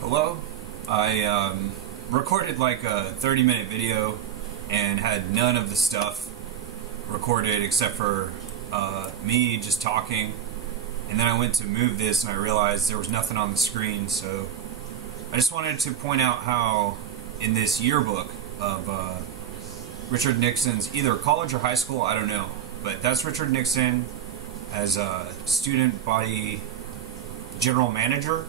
Hello. I recorded like a 30-minute video and had none of the stuff recorded except for me just talking. And then I went to move this and I realized there was nothing on the screen, so I just wanted to point out how in this yearbook of Richard Nixon's either college or high school, I don't know, but that's Richard Nixon as a student body general manager,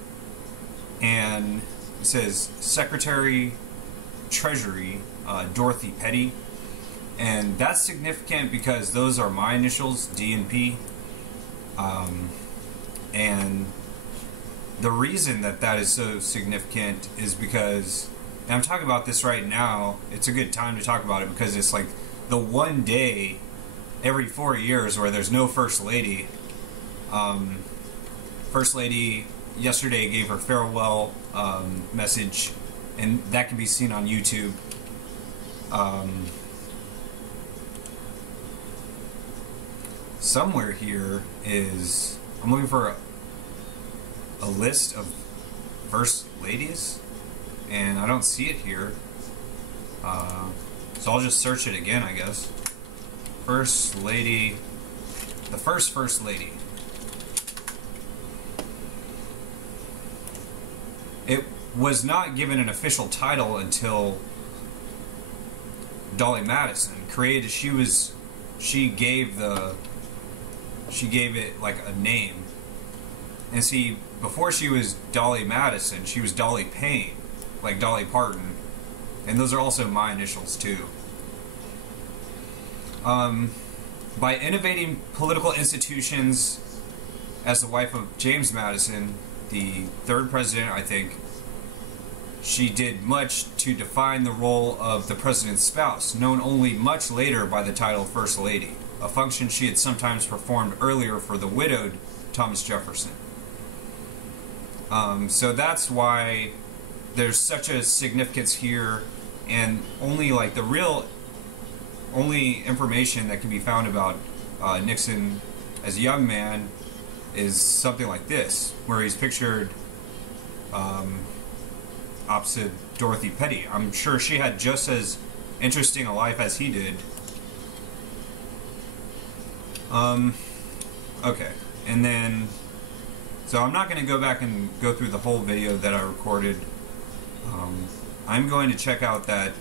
and it says Secretary Treasury Dorothy Petty, and that's significant because those are my initials, D and P. And the reason that that is so significant is because, and I'm talking about this right now, it's a good time to talk about it because it's like the one day every 4 years where there's no First Lady. First Lady yesterday gave her farewell message, and that can be seen on YouTube. Somewhere here is, I'm looking for a list of First Ladies, and I don't see it here. So I'll just search it again, I guess. First Lady, the first First Lady. It was not given an official title until Dolly Madison created. She gave it like a name. And see, before she was Dolly Madison, she was Dolly Payne, like Dolly Parton, and those are also my initials too. By innovating political institutions as the wife of James Madison, the third president, I think, she did much to define the role of the president's spouse, known only much later by the title First Lady, a function she had sometimes performed earlier for the widowed Thomas Jefferson. So that's why there's such a significance here, and only like the real only information that can be found about Nixon as a young man is something like this, where he's pictured opposite Dorothy Petty. I'm sure she had just as interesting a life as he did. Okay, and then, so I'm not going to go back and go through the whole video that I recorded. I'm going to check out that,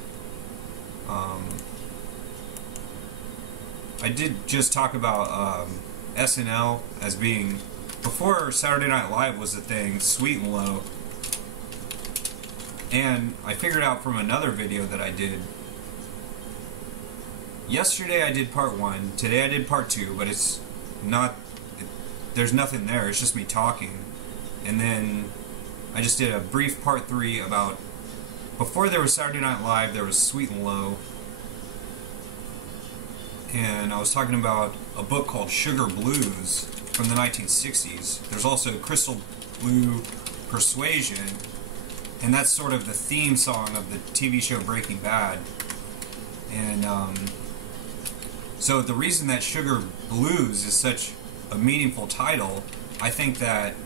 I did just talk about SNL as being, before Saturday Night Live was a thing, Sweet and Low. And I figured out from another video that I did, yesterday I did part 1, today I did part 2, but it's not, there's nothing there, it's just me talking. And then I just did a brief part 3 about, before there was Saturday Night Live, there was Sweet and Low. And I was talking about a book called Sugar Blues from the 1960s. There's also Crystal Blue Persuasion, and that's sort of the theme song of the TV show Breaking Bad. And so the reason that Sugar Blues is such a meaningful title, I think that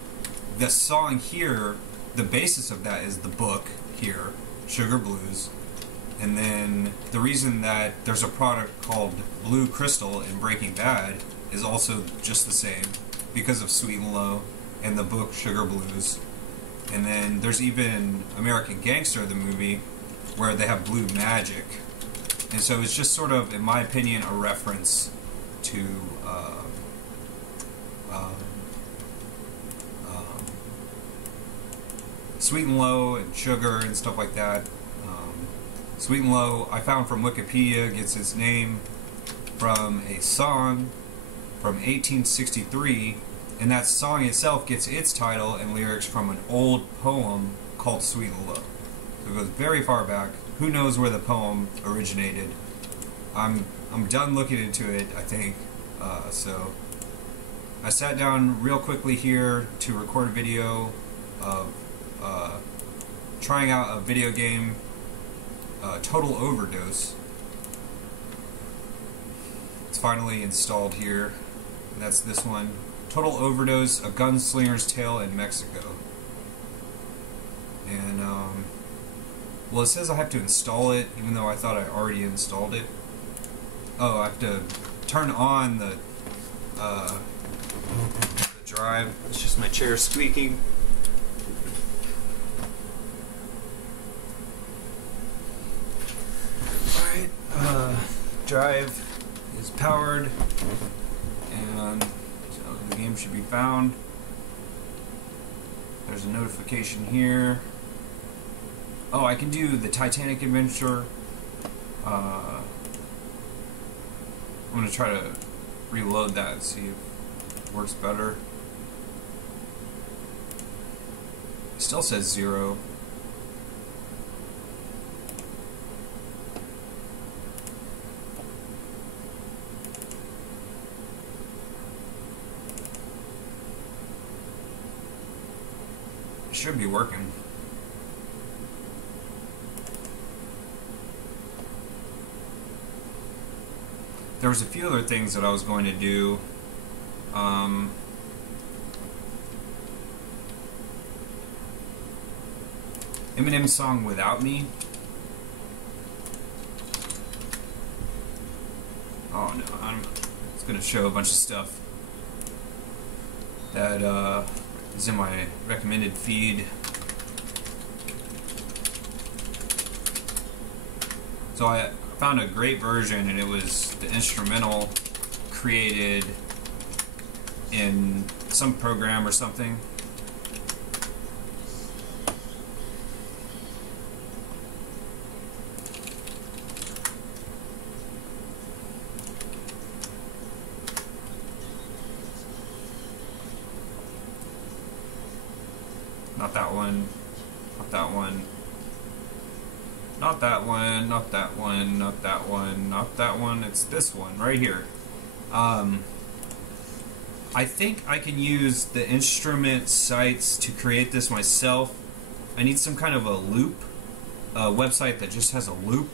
the song here, the basis of that is the book here, Sugar Blues. And then the reason that there's a product called Blue Crystal in Breaking Bad is also just the same, because of Sweet and Low and the book Sugar Blues. And then there's even American Gangster, the movie, where they have blue magic. And so it's just sort of, in my opinion, a reference to Sweet and Low and sugar and stuff like that. Sweet and Low, I found from Wikipedia, gets its name from a song from 1863, and that song itself gets its title and lyrics from an old poem called Sweet and Low. So it goes very far back. Who knows where the poem originated? I'm done looking into it, I think. So I sat down real quickly here to record a video of trying out a video game, Total Overdose. It's finally installed here. And that's this one. Total Overdose, A Gunslinger's Tale in Mexico. and well, it says I have to install it, even though I thought I already installed it. Oh, I have to turn on the drive. It's just my chair squeaking. Alright, drive is powered, and so the game should be found. There's a notification here. Oh, I can do the Titanic Adventure. I'm going to try to reload that and see if it works better. It still says 0. It should be working. There was a few other things that I was going to do. Eminem's song "Without Me." Oh no, I'm just gonna show a bunch of stuff that is in my recommended feed. So I found a great version, and it was the instrumental created in some program or something. Not that one, not that one. Not that one, not that one, not that one, not that one. It's this one right here. I think I can use the instrument sites to create this myself. I need some kind of a loop, a website that just has a loop.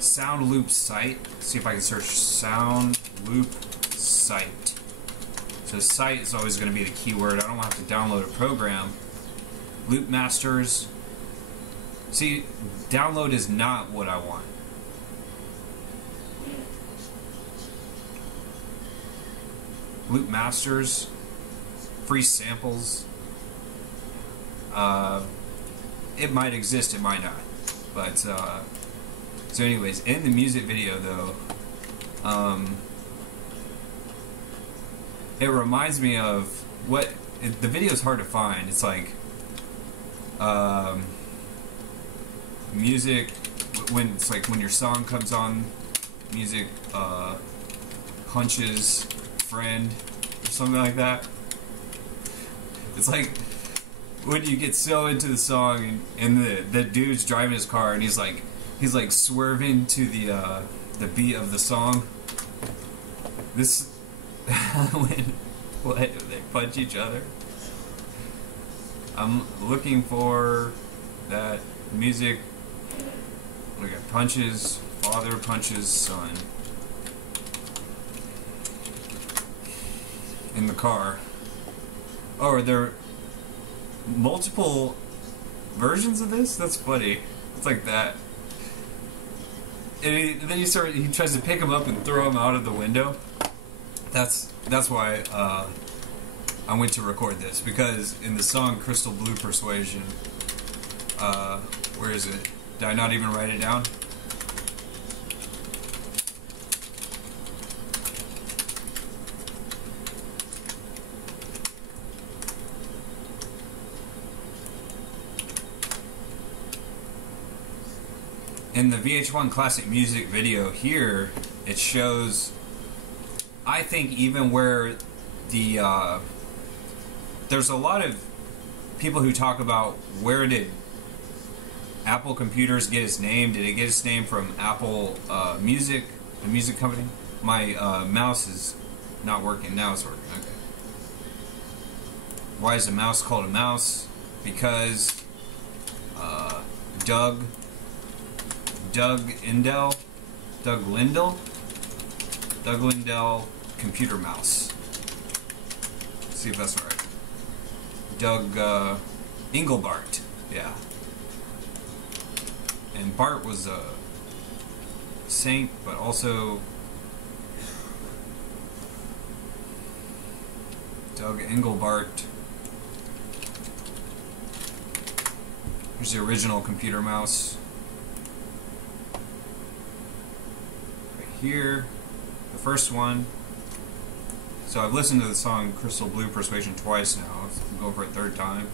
Sound loop site. See if I can search sound loop site. So site is always going to be the keyword. I don't have to download a program. Loop masters. See, download is not what I want. Loop masters, free samples. It might exist, it might not. But so, anyways, in the music video though, it reminds me of what the video is hard to find. It's like music when it's like when your song comes on, music punches friend or something like that. It's like when you get so into the song and the dude's driving his car and he's like swerving to the beat of the song. This when what they punch each other. I'm looking for that music. Look at punches, father punches son in the car. Oh, are there multiple versions of this? That's funny. It's like that. And then he tries to pick him up and throw him out of the window. That's why I went to record this, because in the song Crystal Blue Persuasion, where is it? Did I not even write it down? In the VH1 Classic Music video here, it shows, I think, even where the there's a lot of people who talk about where did Apple Computers get its name. Did it get its name from Apple Music, the music company? My mouse is not working. Now it's working. Okay. Why is a mouse called a mouse? Because Doug Lindell computer mouse. Let's see if that's right. Doug Engelbart, yeah. And Bart was a saint, but also Doug Engelbart. Here's the original computer mouse. Right here, the first one. So I've listened to the song Crystal Blue Persuasion twice now. I'm going for a third time.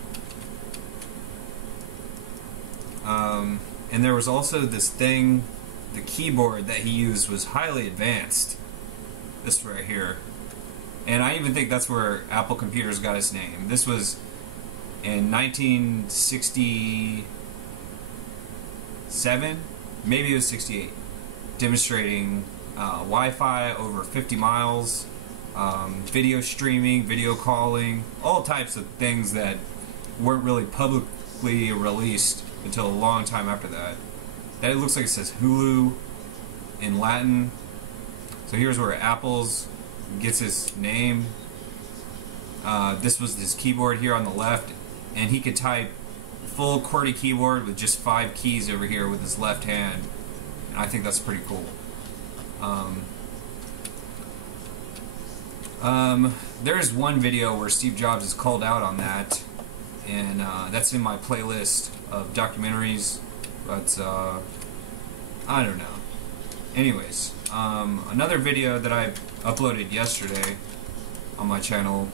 And there was also this thing, the keyboard that he used was highly advanced. This right here. And I even think that's where Apple Computers got its name. This was in 1967, maybe it was 68, demonstrating Wi-Fi over 50 miles, video streaming, video calling, all types of things that weren't really publicly released until a long time after that. That looks like it says Hulu in Latin. So here's where Apple's gets its name. This was this keyboard here on the left, and he could type full QWERTY keyboard with just 5 keys over here with his left hand, and I think that's pretty cool. There is one video where Steve Jobs is called out on that, and that's in my playlist of documentaries, but I don't know. Anyways, another video that I uploaded yesterday on my channel.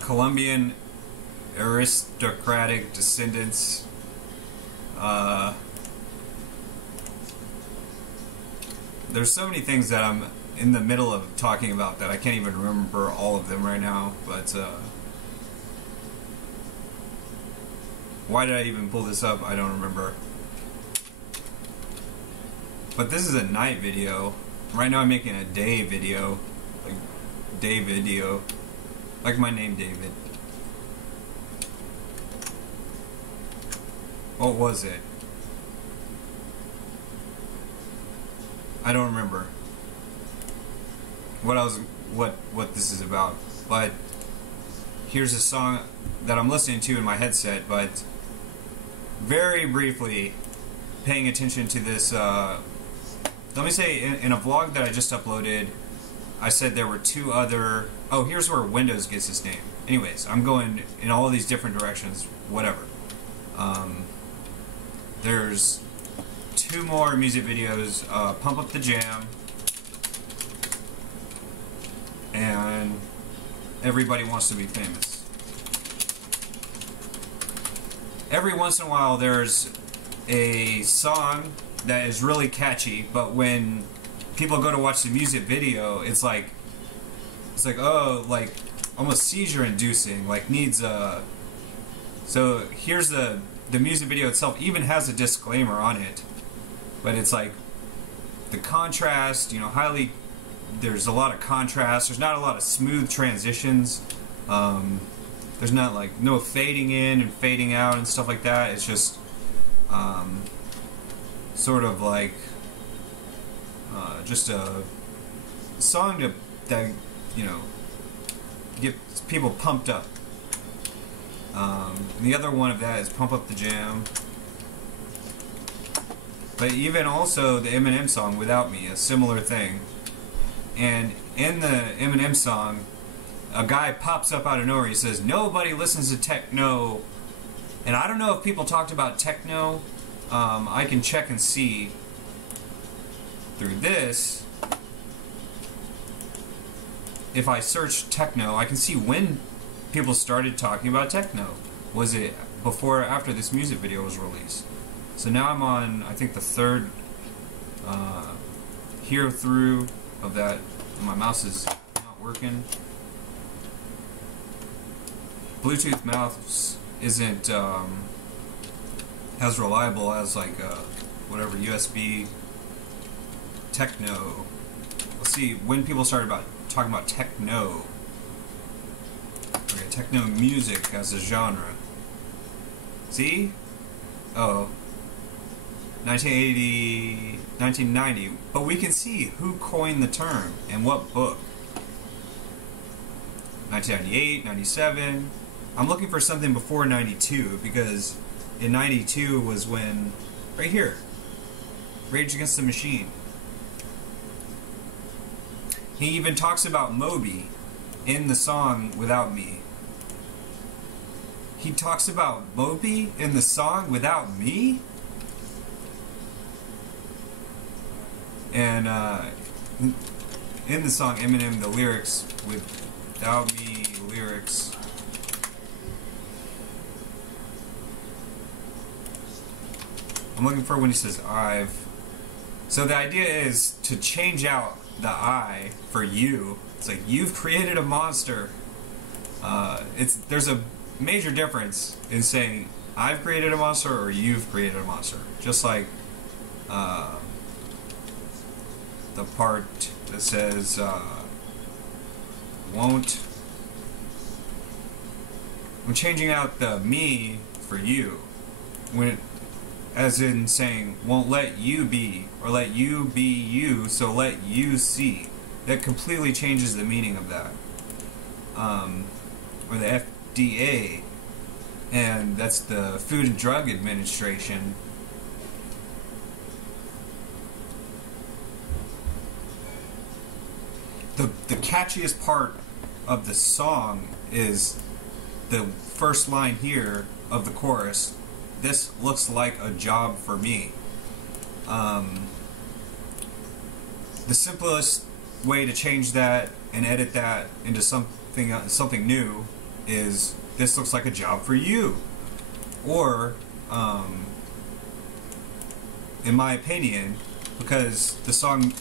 Colombian aristocratic descendants. There's so many things that I'm in the middle of talking about that I can't even remember all of them right now, but why did I even pull this up? I don't remember. But this is a night video. Right now I'm making a day video. Like, day video. Like my name, David. What was it? I don't remember what this is about. But here's a song that I'm listening to in my headset, but very briefly paying attention to this. Let me say, in a vlog that I just uploaded, I said there were 2 other... Oh, here's where Windows gets its name. Anyways, I'm going in all of these different directions, whatever. There's 2 more music videos, Pump Up the Jam, and Everybody Wants to Be Famous. Every once in a while there's a song that is really catchy, but when people go to watch the music video, it's like oh, like almost seizure inducing, like needs a... So here's the music video itself even has a disclaimer on it, but it's like the contrast, you know, there's a lot of contrast, there's not a lot of smooth transitions, there's not like no fading in and fading out and stuff like that. It's just sort of like just a song that you know, get people pumped up. And the other one of that is Pump Up the Jam. But even also the Eminem song Without Me, a similar thing. And in the Eminem song, a guy pops up out of nowhere. He says, "Nobody listens to techno." And I don't know if people talked about techno. I can check and see through this. If I search techno, I can see when people started talking about techno. Was it before or after this music video was released? So now I'm on, I think, the 3rd hear through of that. My mouse is not working. Bluetooth mouse isn't as reliable as like whatever USB techno. Let's see when people started talking about techno. Okay, techno music as a genre. See? Oh. 1980, 1990, but we can see who coined the term and what book. 1998, 97. I'm looking for something before 92 because in 92 was when, right here, Rage Against the Machine. He even talks about Moby in the song Without Me. He talks about Moby in the song Without Me? And in the song Eminem, the lyrics, Without Me lyrics. I'm looking for when he says I've. So the idea is to change out the I for you. It's like you've created a monster. There's a major difference in saying I've created a monster or you've created a monster. Just like the part that says won't. I'm changing out the me for you, as in saying won't let you be, or let you be you, so let you see. That completely changes the meaning of that. Or the FDA, and that's the Food and Drug Administration. The catchiest part of the song is the first line here of the chorus. This looks like a job for me. The simplest way to change that and edit that into something new is this looks like a job for you. Or, in my opinion, because the song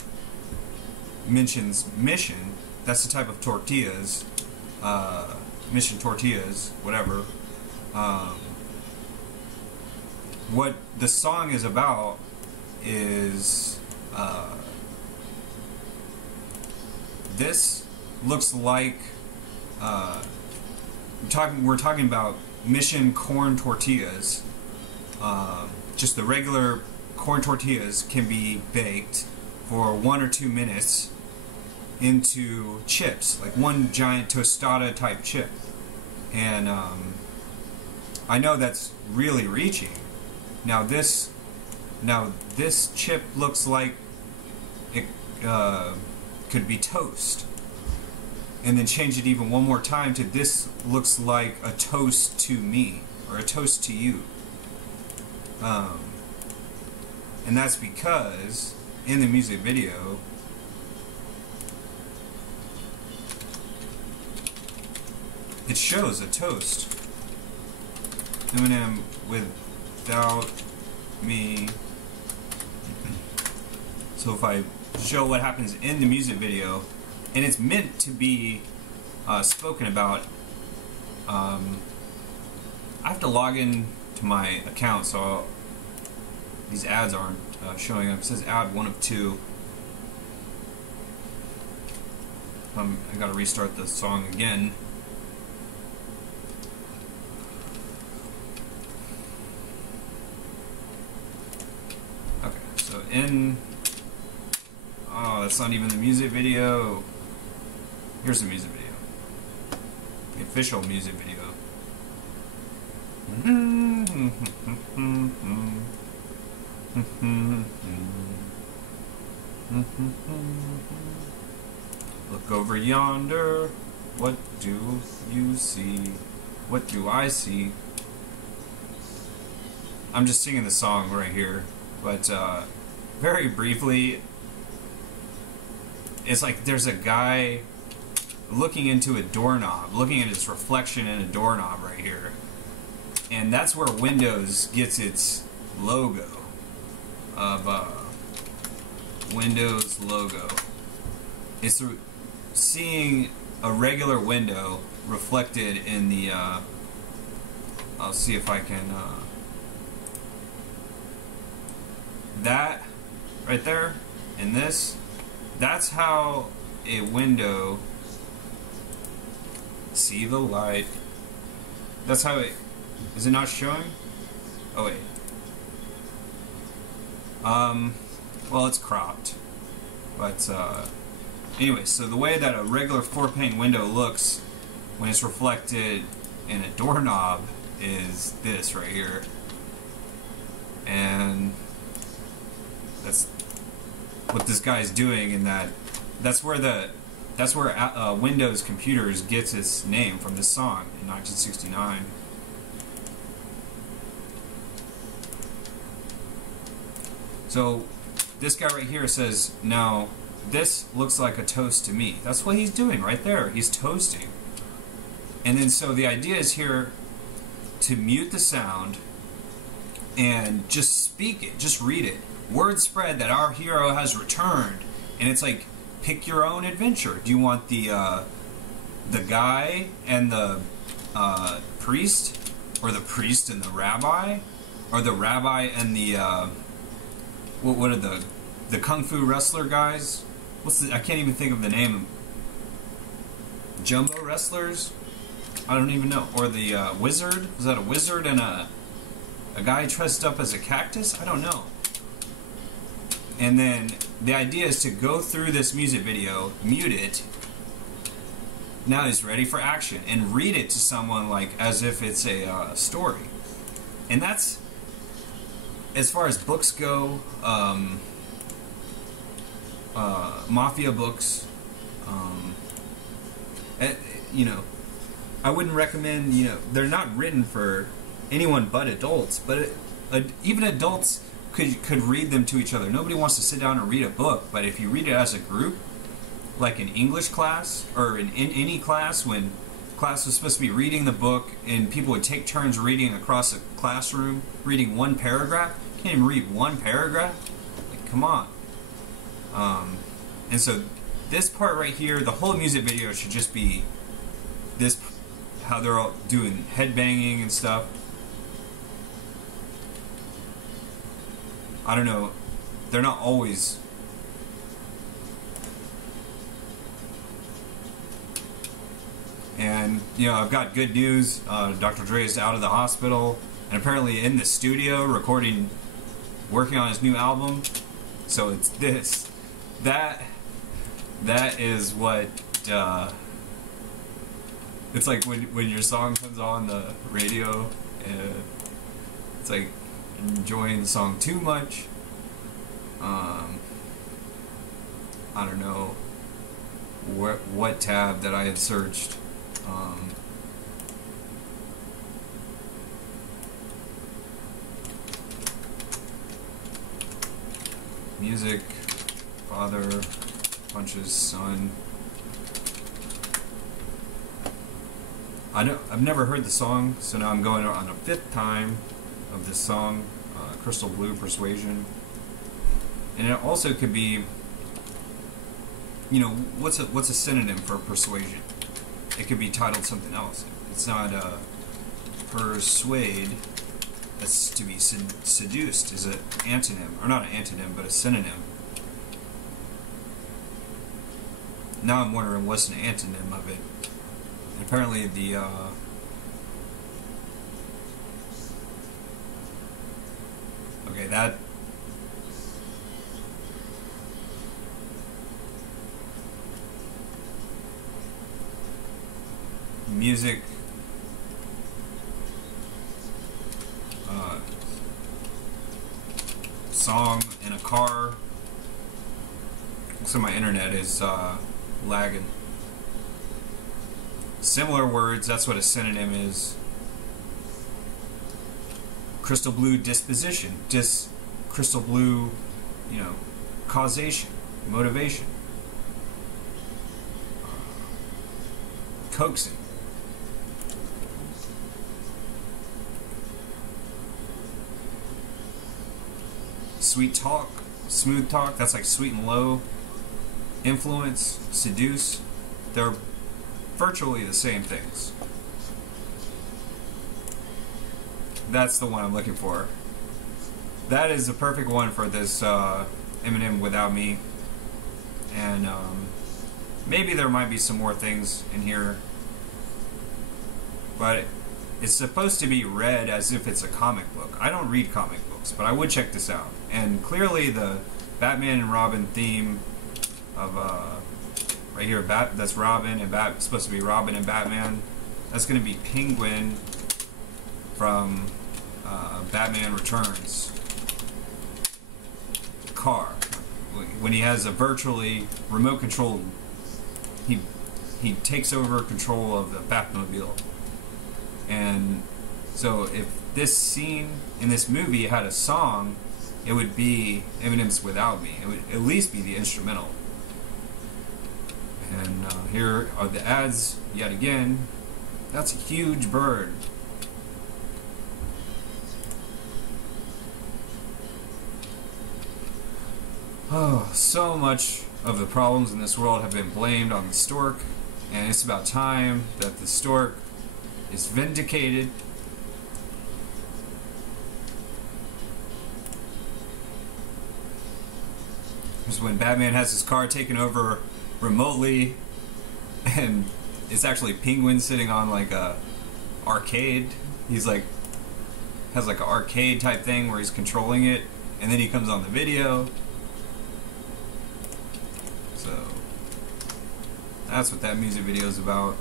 mentions mission, that's the type of tortillas, mission tortillas, whatever. What the song is about is this looks like we're talking about mission corn tortillas. Just the regular corn tortillas can be baked for 1 or 2 minutes into chips, like one giant tostada type chip. And I know that's really reaching. Now this chip looks like it could be toast, and then change it even one more time to this looks like a toast to me, or a toast to you. And that's because in the music video it shows a toast. Eminem without me. So if I show what happens in the music video, and it's meant to be spoken about, I have to log in to my account, so these ads aren't showing up. It says ad 1 of 2. I gotta restart the song again. Okay, so oh, that's not even the music video. Here's the music video. The official music video. Look over yonder, what do you see? What do I see? I'm just singing the song right here, but very briefly, it's like there's a guy looking into a doorknob, looking at his reflection in a doorknob right here. And that's where Windows gets its logo of Windows logo. It's seeing a regular window reflected in the I'll see if I can that right there and this, that's how a window, see the light, that's how it, is it not showing? Oh wait. Well, it's cropped. But, anyway, so the way that a regular 4-pane window looks when it's reflected in a doorknob is this right here. And that's what this guy is doing in that. That's where Windows Computers gets its name, from this song in 1969. So this guy right here says, no, this looks like a toast to me. That's what he's doing right there. He's toasting. And then so the idea is here to mute the sound and just speak it, just read it. Word spread that our hero has returned. And it's like, pick your own adventure. Do you want the guy and the priest, or the priest and the rabbi, or the rabbi and the what are the kung fu wrestler guys? I can't even think of the name. Jumbo wrestlers? I don't even know. Or the wizard? Is that a wizard and a guy dressed up as a cactus? I don't know. And then the idea is to go through this music video, mute it. Now he's ready for action, and read it to someone like as if it's a story. And that's, as far as books go, mafia books. You know, I wouldn't recommend. You know, they're not written for anyone but adults. But even adults could read them to each other. Nobody wants to sit down and read a book, but if you read it as a group, like in English class or in any class, when class was supposed to be reading the book and people would take turns reading across a classroom, reading one paragraph. You can't even read one paragraph? Like, come on. And so this part right here, the whole music video should just be this, how they're all doing headbanging and stuff. I don't know, they're not always. And, you know, I've got good news. Dr. Dre is out of the hospital and apparently in the studio recording, working on his new album. So it's this. That is what, it's like when your song comes on the radio and it's like, enjoying the song too much. I don't know what tab that I had searched. Music, father punches son. I've never heard the song, so now I'm going on a 5th time of this song, Crystal Blue Persuasion. And it also could be, you know, what's a synonym for persuasion? It could be titled something else. It's not persuade. That's to be seduced is an antonym, or not an antonym, but a synonym. Now I'm wondering what's an antonym of it. And apparently the okay, that music, song in a car. Looks like my internet is lagging. Similar words, that's what a synonym is. Crystal blue disposition, crystal blue, you know, causation, motivation, coaxing. Sweet talk, smooth talk, that's like sweet and low. Influence, seduce, they're virtually the same things. That's the one I'm looking for. That is the perfect one for this Eminem Without Me. And maybe there might be some more things in here. But it's supposed to be read as if it's a comic book. I don't read comic books, but I would check this out. And clearly the Batman and Robin theme of right here. That's Robin and supposed to be Robin and Batman. That's going to be Penguin from Batman Returns. Car. When he has a virtually remote controlled, he takes over control of the Batmobile. And so if this scene in this movie had a song, it would be Eminem's Without Me. It would at least be the instrumental. And here are the ads yet again. That's a huge bird. Oh, so much of the problems in this world have been blamed on the stork, and it's about time that the stork is vindicated. This is when Batman has his car taken over remotely, and it's actually Penguin sitting on like a arcade. He's like has like an arcade type thing where he's controlling it, and then he comes on the video. So that's what that music video is about.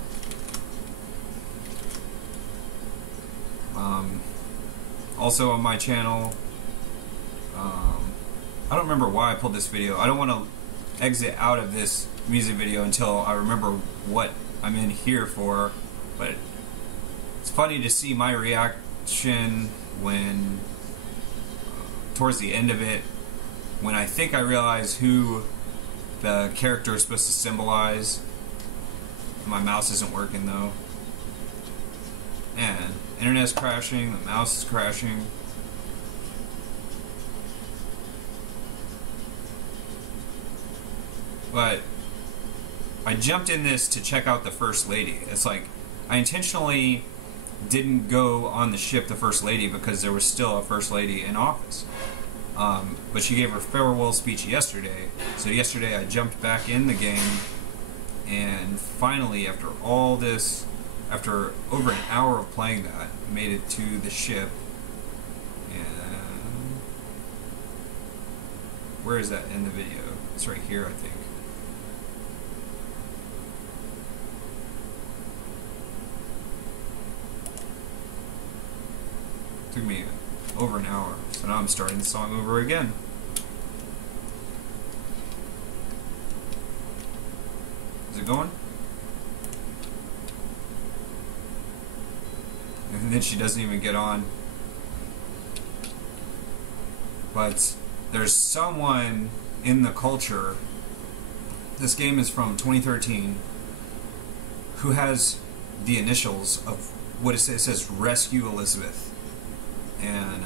Also on my channel, I don't remember why I pulled this video. I don't want to exit out of this music video until I remember what I'm in here for, but it's funny to see my reaction when towards the end of it, when I think I realize who the character is supposed to symbolize. My mouse isn't working though. And internet's crashing, the mouse is crashing. But I jumped in this to check out the First Lady. It's like I intentionally didn't go on the ship the First Lady because there was still a First Lady in office. But she gave her farewell speech yesterday. So yesterday I jumped back in the game, and finally, after all this, after over an hour of playing that, I made it to the ship. And where is that in the video? It's right here, I think. Took me over an hour, so now I'm starting the song over again. Is it going? And then she doesn't even get on. But there's someone in the culture, this game is from 2013, who has the initials of what it says. It says Rescue Elizabeth. And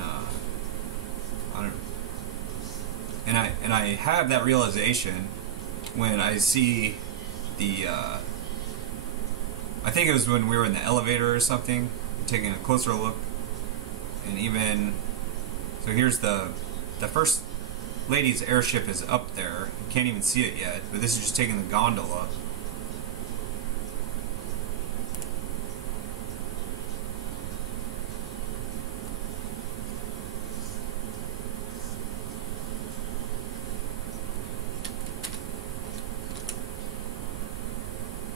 I don't know. And I have that realization when I see the I think it was when we were in the elevator or something, taking a closer look, and even so here's the First Lady's airship is up there. You can't even see it yet, but this is just taking the gondola.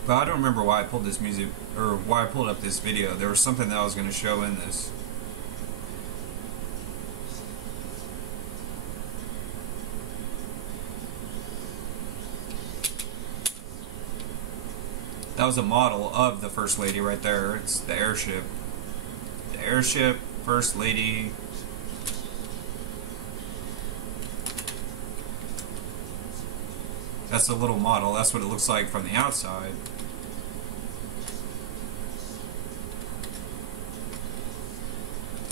But I don't remember why I pulled this music, or why I pulled up this video. There was something that I was going to show in this. That was a model of the First Lady right there. It's the airship. The airship, First Lady. That's a little model. That's what it looks like from the outside.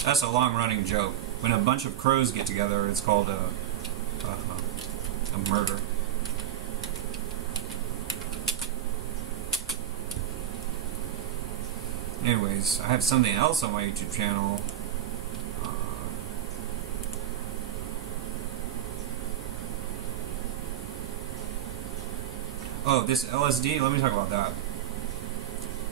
That's a long-running joke. When a bunch of crows get together, it's called a murder. Anyways, I have something else on my YouTube channel. Oh, this LSD, let me talk about that.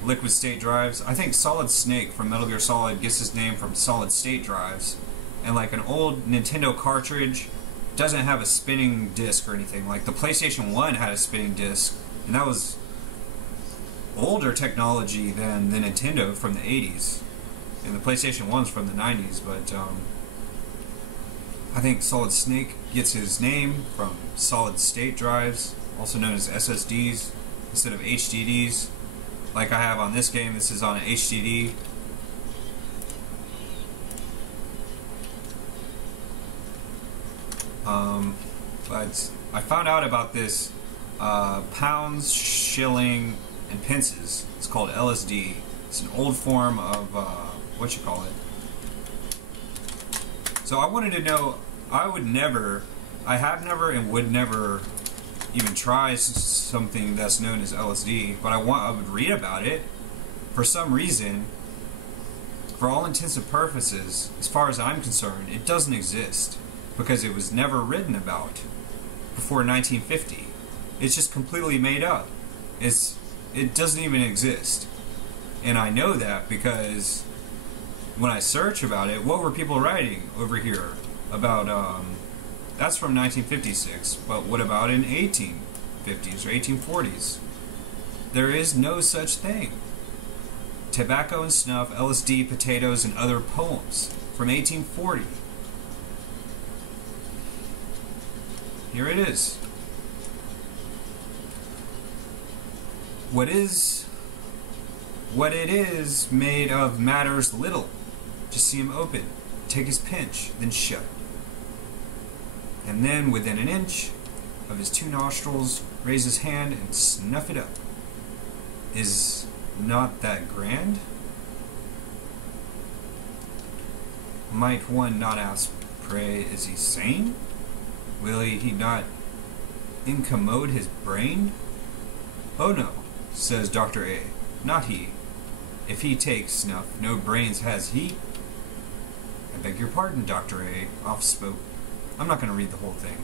Liquid state drives. I think Solid Snake from Metal Gear Solid gets his name from solid state drives. And like an old Nintendo cartridge doesn't have a spinning disc or anything. Like the PlayStation 1 had a spinning disc, and that was older technology than the Nintendo from the 80s. And the PlayStation 1's from the 90s, but I think Solid Snake gets his name from solid state drives, also known as SSDs, instead of HDDs. Like I have on this game, this is on an HDD. But I found out about this pounds, shilling, and pences. It's called LSD. It's an old form of what you call it. So I wanted to know. I have never and would never even try something that's known as LSD, but I would read about it. For some reason, for all intents and purposes, as far as I'm concerned, it doesn't exist because it was never written about before 1950. It's just completely made up. It doesn't even exist. And I know that because when I search about it, what were people writing over here about, that's from 1956, but what about in 1850s or 1840s? There is no such thing. Tobacco and Snuff, LSD, Potatoes, and Other Poems from 1840. Here it is. What it is made of matters little. Just see him open, take his pinch, then shut. And then, within an inch of his two nostrils, raise his hand and snuff it up. Is not that grand? Might one not ask, pray, is he sane? Will he not incommode his brain? Oh no, says Dr. A, not he. If he takes snuff, no brains has he. I beg your pardon, Dr. A, off spoke. I'm not going to read the whole thing.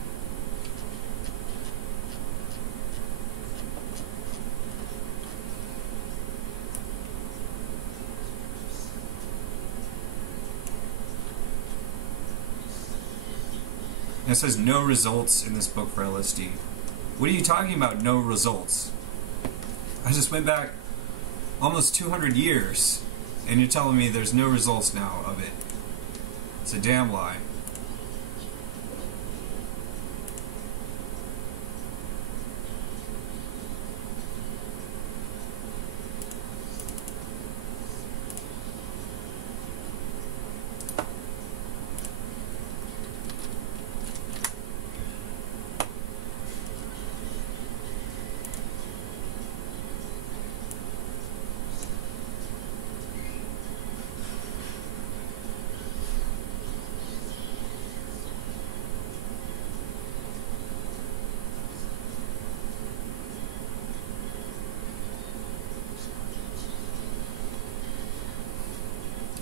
It says no results in this book for LSD. What are you talking about, no results? I just went back almost 200 years, and you're telling me there's no results now of it. It's a damn lie.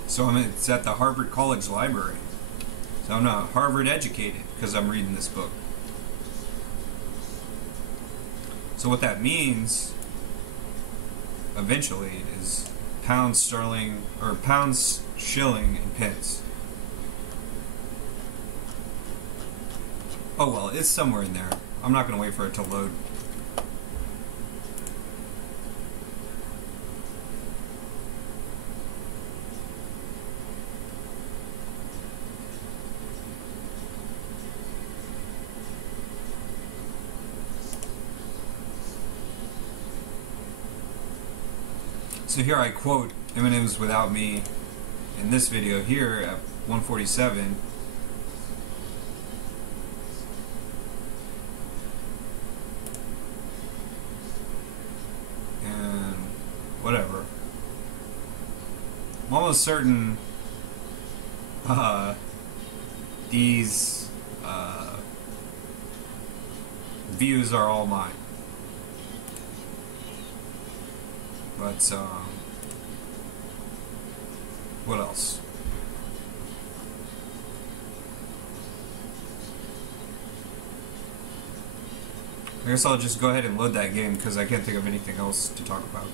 So it's at the Harvard College Library. So I'm not Harvard educated because I'm reading this book. So what that means, eventually, is pounds sterling, or pounds, shilling, and pence. Oh well, it's somewhere in there. I'm not going to wait for it to load. So here I quote M&M's Without Me in this video here at 147. And whatever. I'm almost certain these views are all mine. But, what else? I guess I'll just go ahead and load that game because I can't think of anything else to talk about.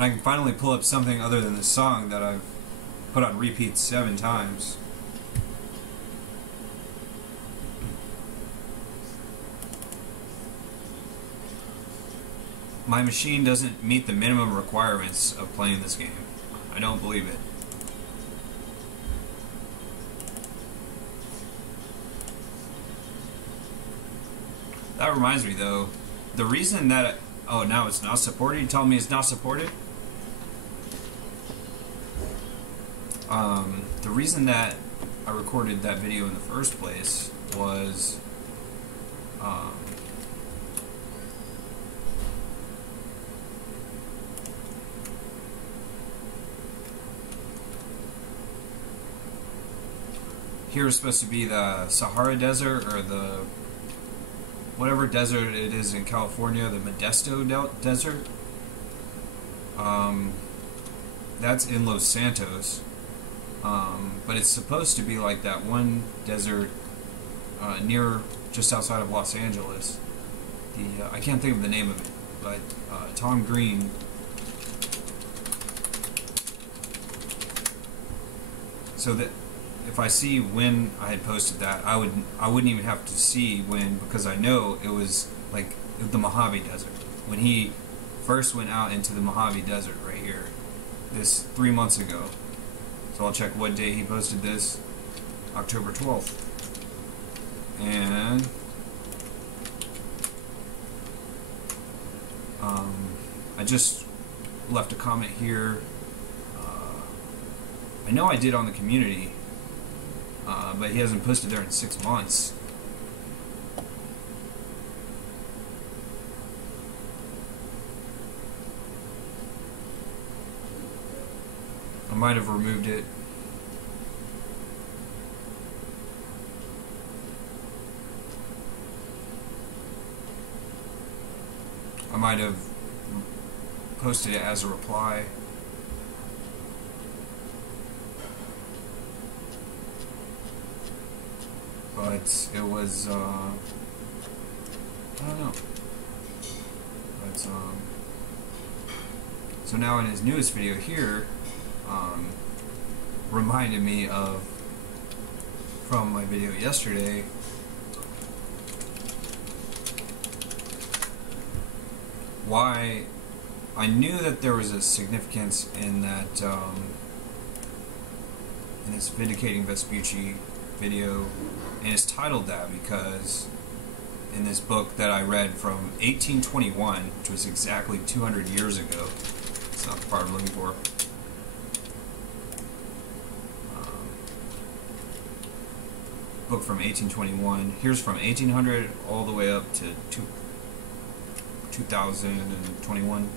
I can finally pull up something other than this song that I've put on repeat 7 times. my machine doesn't meet the minimum requirements of playing this game. I don't believe it. That reminds me though, the reason that, oh, now it's not supported? You telling me it's not supported? The reason that I recorded that video in the first place was here is supposed to be the Sahara Desert, or the whatever desert it is in California, the Modesto Desert. That's in Los Santos, but it's supposed to be like that one desert near, just outside of Los Angeles. The I can't think of the name of it, but Tom Green. So that if I see when I had posted that, I wouldn't even have to see when, because I know it was like the Mojave Desert when he first went out into the Mojave Desert right here, this 3 months ago. So I'll check what day he posted this, October 12th, and I just left a comment here. I know I did on the community, but he hasn't posted there in 6 months. I might have removed it. I might have posted it as a reply. But it was, I don't know. But, so now in his newest video here, reminded me of, from my video yesterday, why I knew that there was a significance in that, in this Vindicating Vespucci video, and it's titled that because in this book that I read from 1821, which was exactly 200 years ago, it's not the part I'm looking for, book from 1821, here's from 1800 all the way up to 2021,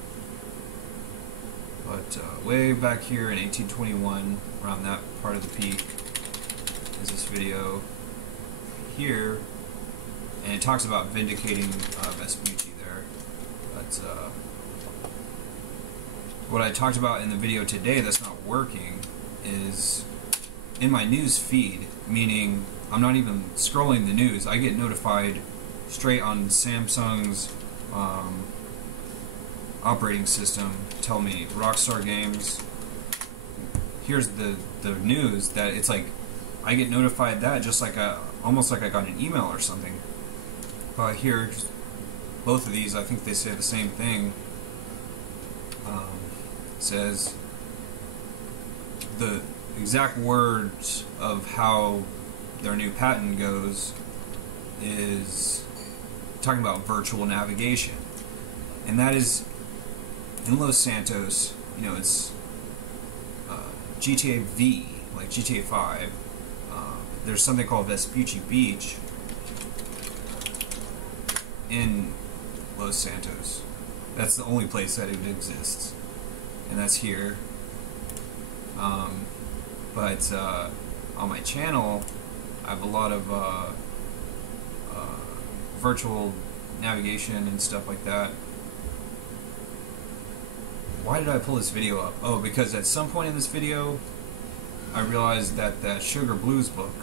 but way back here in 1821, around that part of the peak, is this video here, and it talks about vindicating Vespucci there. But what I talked about in the video today that's not working is in my news feed, meaning I'm not even scrolling the news. I get notified straight on Samsung's operating system, tell me Rockstar Games, here's the news, that it's like I get notified that just like almost like I got an email or something. Here, just both of these, I think they say the same thing. Says the exact words of how their new patent goes is talking about virtual navigation, and that is in Los Santos. You know, it's GTA V, like GTA 5. There's something called Vespucci Beach in Los Santos. That's the only place that it exists, and that's here. But on my channel, I have a lot of virtual navigation and stuff like that. Why did I pull this video up? Oh, because at some point in this video, I realized that that Sugar Blues book,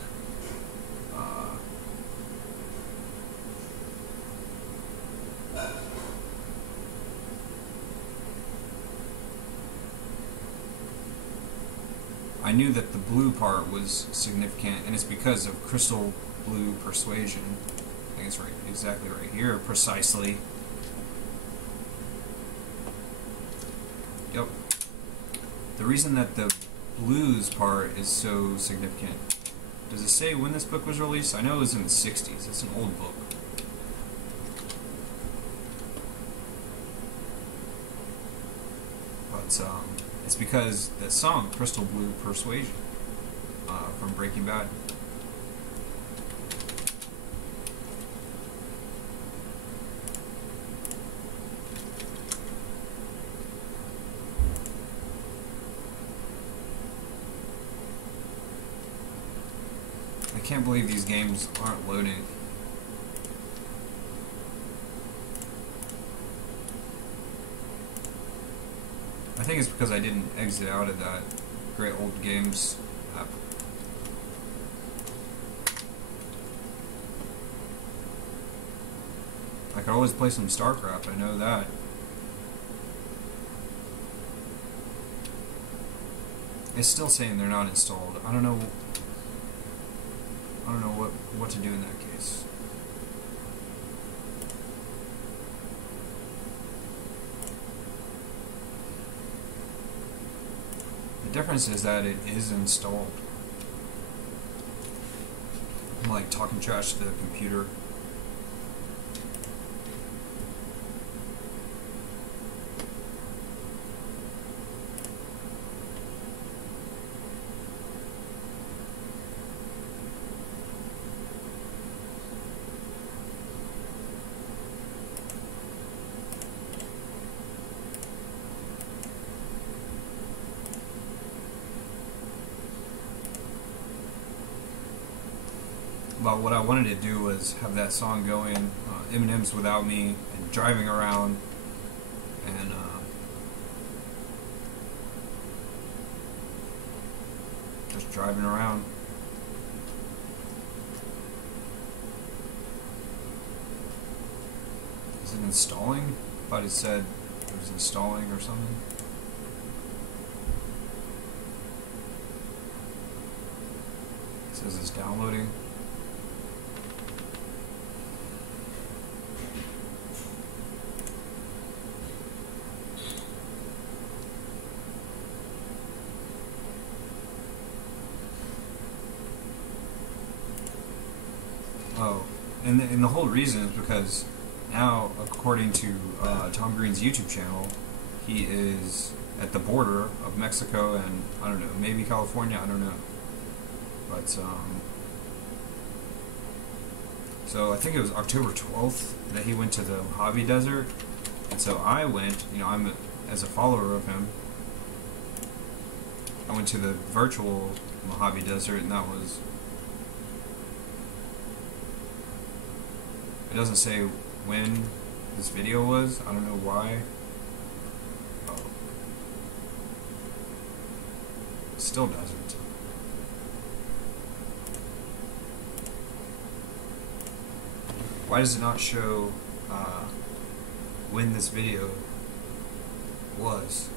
I knew that the blue part was significant, and it's because of Crystal Blue Persuasion. I think it's right, exactly right here, precisely. Yep. The reason that the blues part is so significant. Does it say when this book was released? I know it was in the 60s. It's an old book. But it's because that song, Crystal Blue Persuasion, from Breaking Bad. I can't believe these games aren't loading. I think it's because I didn't exit out of that Great Old Games app. I could always play some StarCraft, I know that. It's still saying they're not installed. I don't know what to do in that case. The difference is that it is installed. I'm like talking trash to the computer. But what I wanted to do was have that song going, M&M's Without Me, and driving around, and just driving around. Is it installing? I thought it said it was installing or something. It says it's downloading. Oh, and the whole reason is because now, according to Tom Green's YouTube channel, he is at the border of Mexico and, I don't know, maybe California, I don't know. But, so I think it was October 12th that he went to the Mojave Desert, and so I went, you know, as a follower of him, I went to the virtual Mojave Desert, and that was... It doesn't say when this video was. I don't know why. Oh. It still doesn't. Why does it not show when this video was?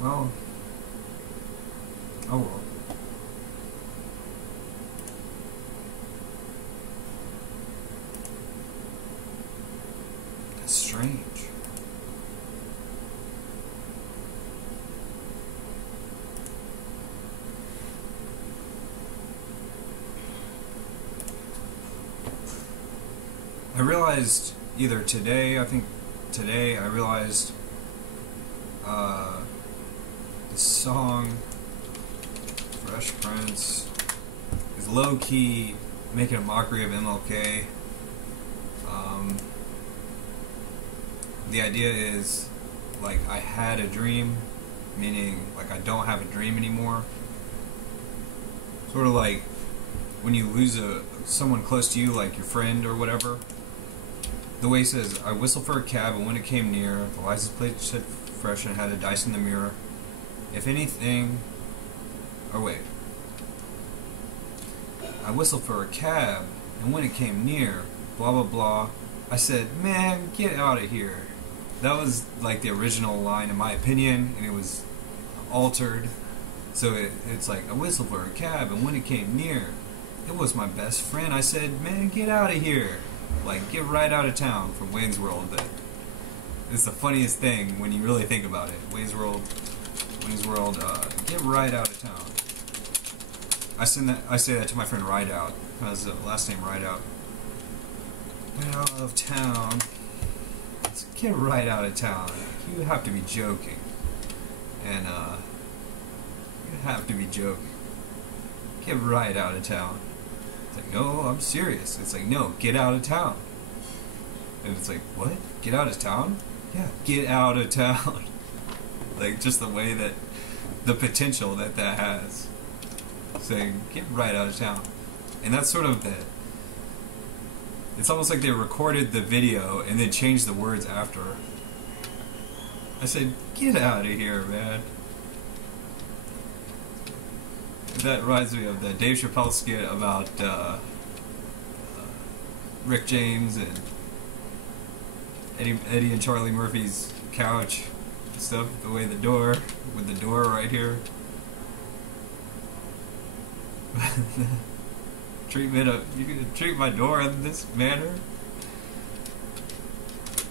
Well, oh well. That's strange. I realized either today, I think today, I realized the song Fresh Prince is low-key making a mockery of MLK. The idea is, like, I had a dream, meaning, like, I don't have a dream anymore. Sort of like when you lose someone close to you, like your friend or whatever. The way he says, I whistled for a cab, and when it came near, the license plate said fresh and had a dice in the mirror. If anything... Oh, wait. I whistled for a cab, and when it came near, blah, blah, blah, I said, man, get out of here. that was like the original line in my opinion, and it was altered. So it's like, a whistle for a cab, and when it came near, it was my best friend. I said, man, get out of here. Like, get right out of town, from Wayne's World. But it's the funniest thing when you really think about it. Wayne's World, get right out of town. I say that to my friend Rideout. His last name Rideout. Get out of town. Let's get right out of town. You have to be joking. And you have to be joking. Get right out of town. It's like, no, I'm serious. It's like, no, get out of town. And it's like, what? Get out of town? Yeah, get out of town. Like, just the way that, the potential that has. Saying, get right out of town. And that's sort of the, it's almost like they recorded the video and then changed the words after. I said, get out of here, man. That reminds me of the Dave Chappelle skit about Rick James and Eddie and Charlie Murphy's couch and stuff. The way the door, with the door right here. Treatment of, you gonna treat my door in this manner?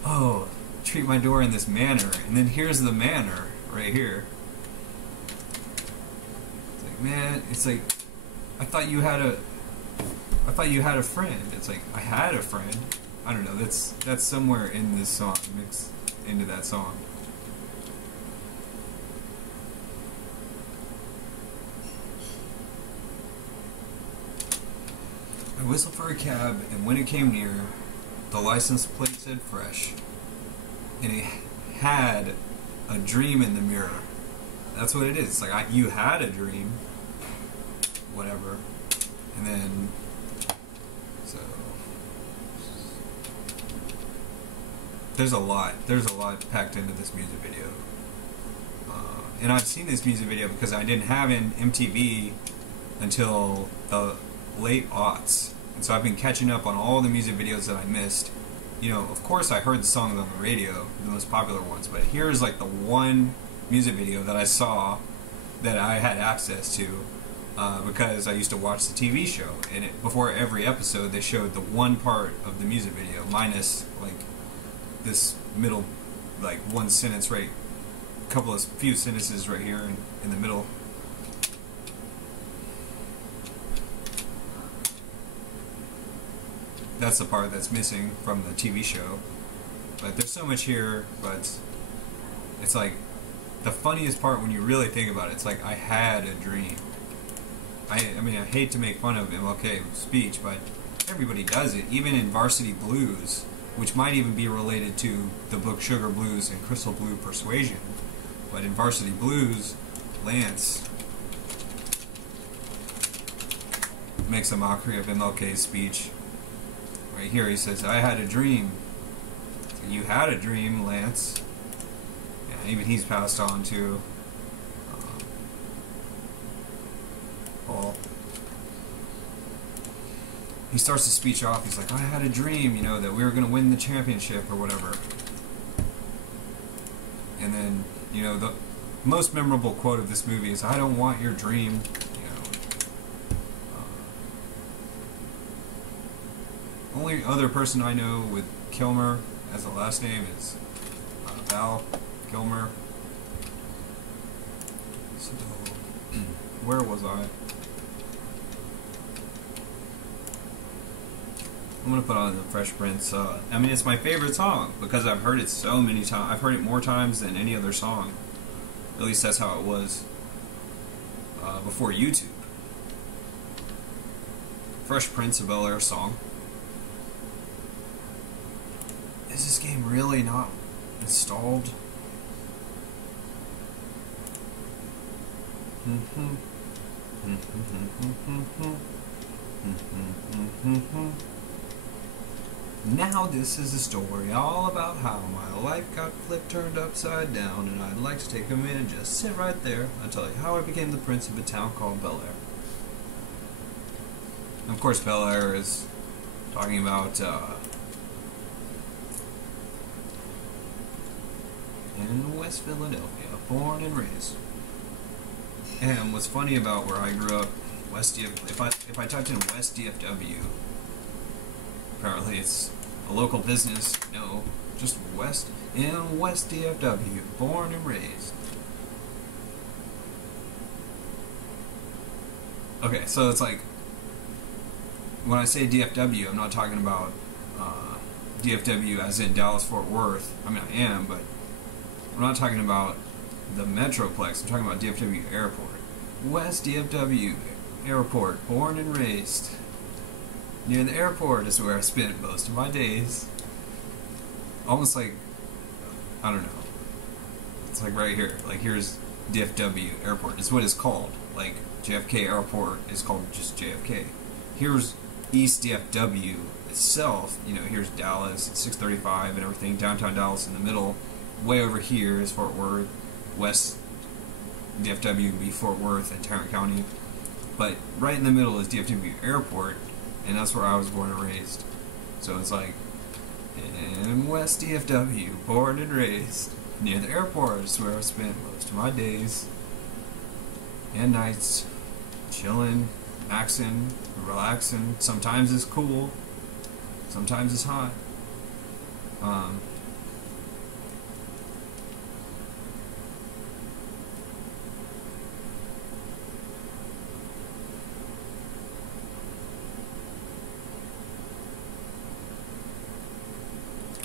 Oh, treat my door in this manner, and then here's the manner right here. It's like, man, it's like, I thought you had a friend. It's like, I had a friend. I don't know. That's somewhere in this song, mixed into that song. I whistled for a cab, and when it came near, the license plate said fresh, and it had a dream in the mirror. That's what it is. It's like, you had a dream, whatever, and then, so, there's a lot packed into this music video. And I've seen this music video because I didn't have an MTV until the late aughts, and so I've been catching up on all the music videos that I missed. You know, of course I heard the songs on the radio, the most popular ones, but here's like the one music video that I saw that I had access to because I used to watch the TV show, and before every episode they showed the one part of the music video minus like this middle, like one sentence right, few sentences right here in the middle. That's the part that's missing from the TV show. But there's so much here, but it's like the funniest part when you really think about it. It's like, I had a dream. I mean, I hate to make fun of MLK's speech, but everybody does it, even in Varsity Blues, which might even be related to the book Sugar Blues and Crystal Blue Persuasion. But in Varsity Blues, Lance makes a mockery of MLK's speech. Right here he says, I had a dream. So you had a dream, Lance. Yeah, even he's passed on to Paul. He starts the speech off, he's like, I had a dream, you know, that we were going to win the championship or whatever. And then, you know, the most memorable quote of this movie is, I don't want your dream. Only other person I know with Kilmer as a last name is Val Kilmer. So, where was I? I'm gonna put on the Fresh Prince. I mean, it's my favorite song because I've heard it so many times. I've heard it more times than any other song. At least that's how it was before YouTube. Fresh Prince of Bel-Air song. Is this game really not installed? Now this is a story all about how my life got flipped, turned upside down, and I'd like to take a minute and just sit right there and tell you how I became the prince of a town called Bel-Air. Of course, Bel-Air is talking about in West Philadelphia, born and raised. And what's funny about where I grew up, if I typed in West DFW, apparently it's a local business. No, just West in West DFW, born and raised. Okay, so it's like when I say DFW, I'm not talking about DFW as in Dallas Fort Worth. I mean, I am, but I'm not talking about the Metroplex. I'm talking about DFW Airport. West DFW Airport, born and raised. Near the airport is where I spent most of my days. Almost like, I don't know. It's like right here. Like here's DFW Airport. It's what it's called. Like JFK Airport is called just JFK. Here's East DFW itself. You know, here's Dallas, 635 and everything. Downtown Dallas in the middle. Way over here is Fort Worth. West DFW would be Fort Worth and Tarrant County. But right in the middle is DFW Airport, and that's where I was born and raised. So it's like, in West DFW, born and raised. Near the airport is where I spent most of my days and nights, chilling, maxing, relaxing. Sometimes it's cool, sometimes it's hot.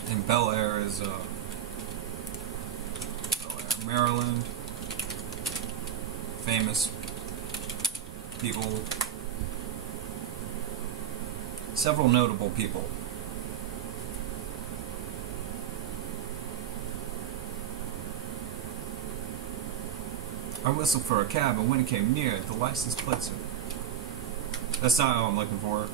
And Bel Air is Bel Air, Maryland. Famous people, several notable people. I whistled for a cab, and when it came near, the license plate said, that's not what I'm looking for.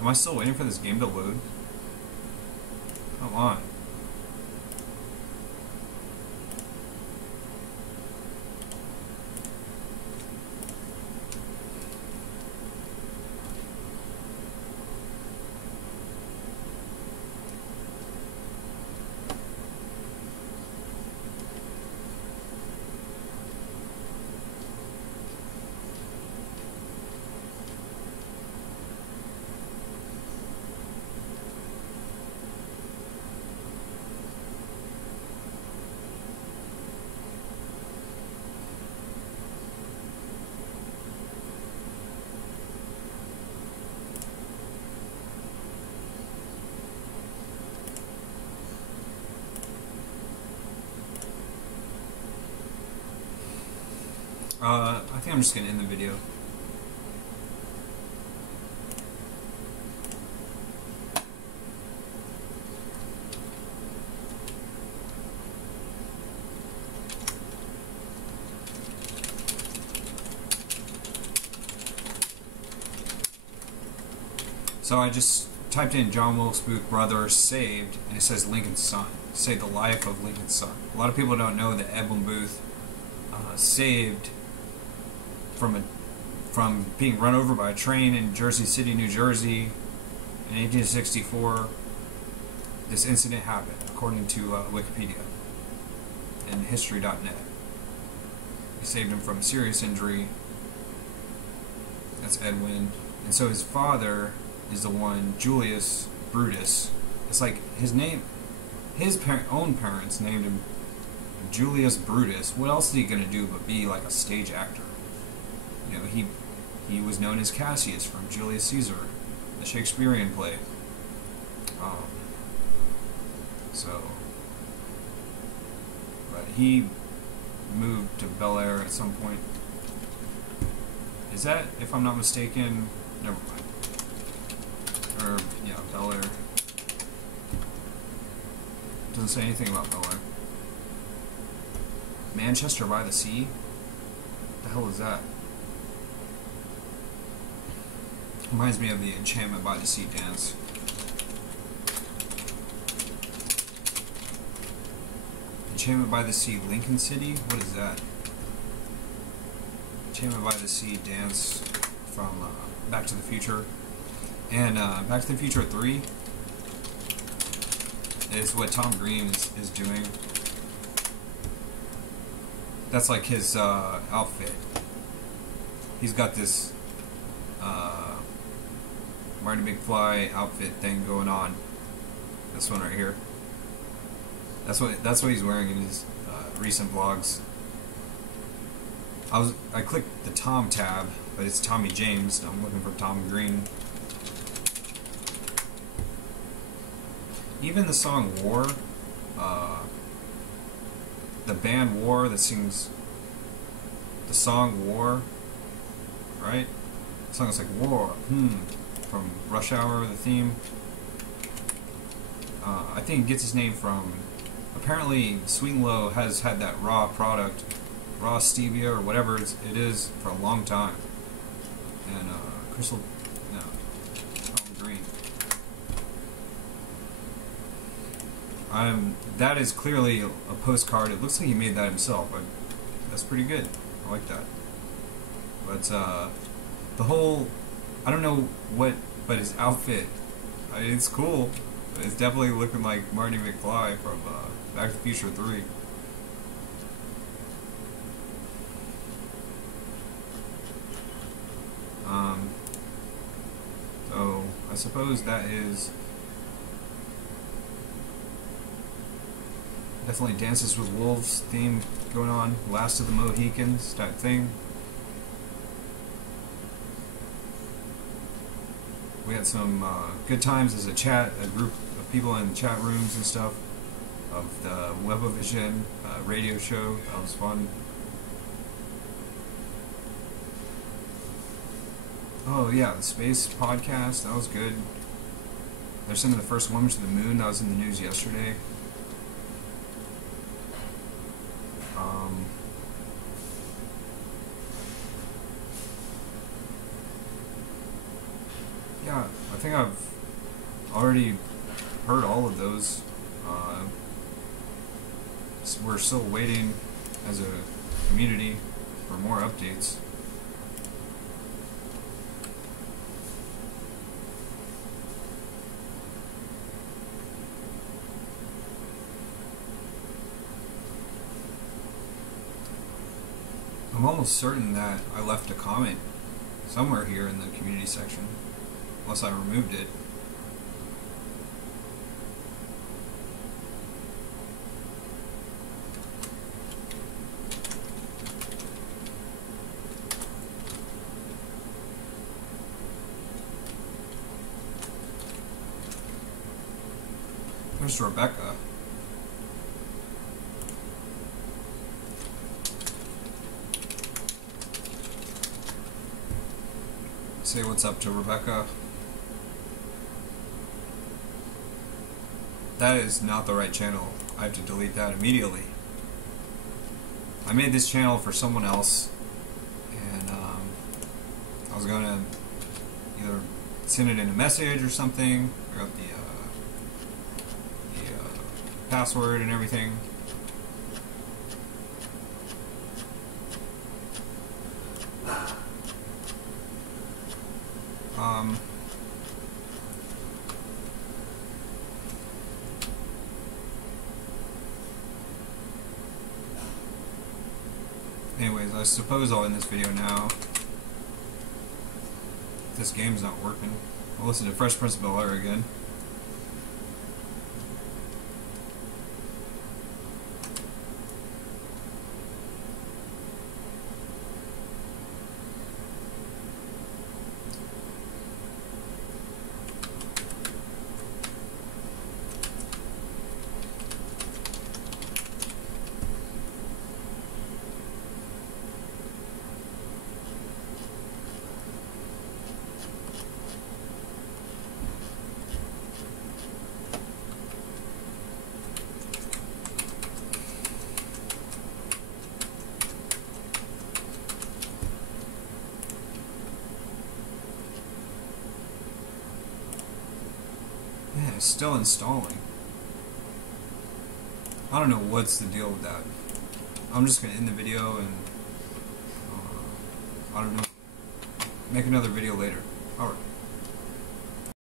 Am I still waiting for this game to load? Come on. I think I'm just going to end the video. So I just typed in John Wilkes Booth brother saved, and it says Lincoln's son. Saved the life of Lincoln's son. A lot of people don't know that Edwin Booth saved from being run over by a train in Jersey City, New Jersey in 1864. This incident happened, according to Wikipedia and History.net. He saved him from a serious injury. That's Edwin. And so his father is the one, Julius Brutus. It's like his name, his own parents named him Julius Brutus. What else is he going to do but be like a stage actor? You know, he was known as Cassius from Julius Caesar, the Shakespearean play. But he moved to Bel Air at some point. Is that, if I'm not mistaken, never mind. Or, yeah, Bel Air. Doesn't say anything about Bel Air. Manchester by the Sea? What the hell is that? Reminds me of the Enchantment by the Sea dance. Enchantment by the Sea, Lincoln City? What is that? Enchantment by the Sea dance from Back to the Future. And Back to the Future 3 is what Tom Green is doing. That's like his outfit. He's got this Marty McFly outfit thing going on. This one right here. That's what he's wearing in his recent vlogs. I clicked the Tom tab, but it's Tommy James. I'm looking for Tom Green. Even the song War, the band War that sings the song War, right? The song is like War, from Rush Hour, the theme. I think it gets its name from, apparently Sweet and Low has had that raw product, raw stevia or whatever it is, for a long time. And Tom Green. That is clearly a postcard. It looks like he made that himself, but that's pretty good. I like that. But the whole, I don't know what, but his outfit, it's cool. It's definitely looking like Marty McFly from Back to the Future 3. So I suppose that is definitely Dances with Wolves theme going on. Last of the Mohicans type thing. We had some good times as a group of people in chat rooms and stuff of the Webovision radio show. That was fun. Oh yeah, the space podcast, that was good. They're sending the first woman to the moon. That was in the news yesterday. Yeah, I think I've already heard all of those. We're still waiting as a community for more updates. I'm almost certain that I left a comment somewhere here in the community section, unless I removed it. There's Rebecca. Say what's up to Rebecca. That is not the right channel. I have to delete that immediately. I made this channel for someone else, and I was going to either send it in a message or something. I got the password and everything. Anyways, I suppose I'll end this video now. This game's not working. I'll listen to Fresh Prince of Bel-Air again. Yeah, it's still installing. I don't know what's the deal with that. I'm just gonna end the video and I don't know. Make another video later. Alright.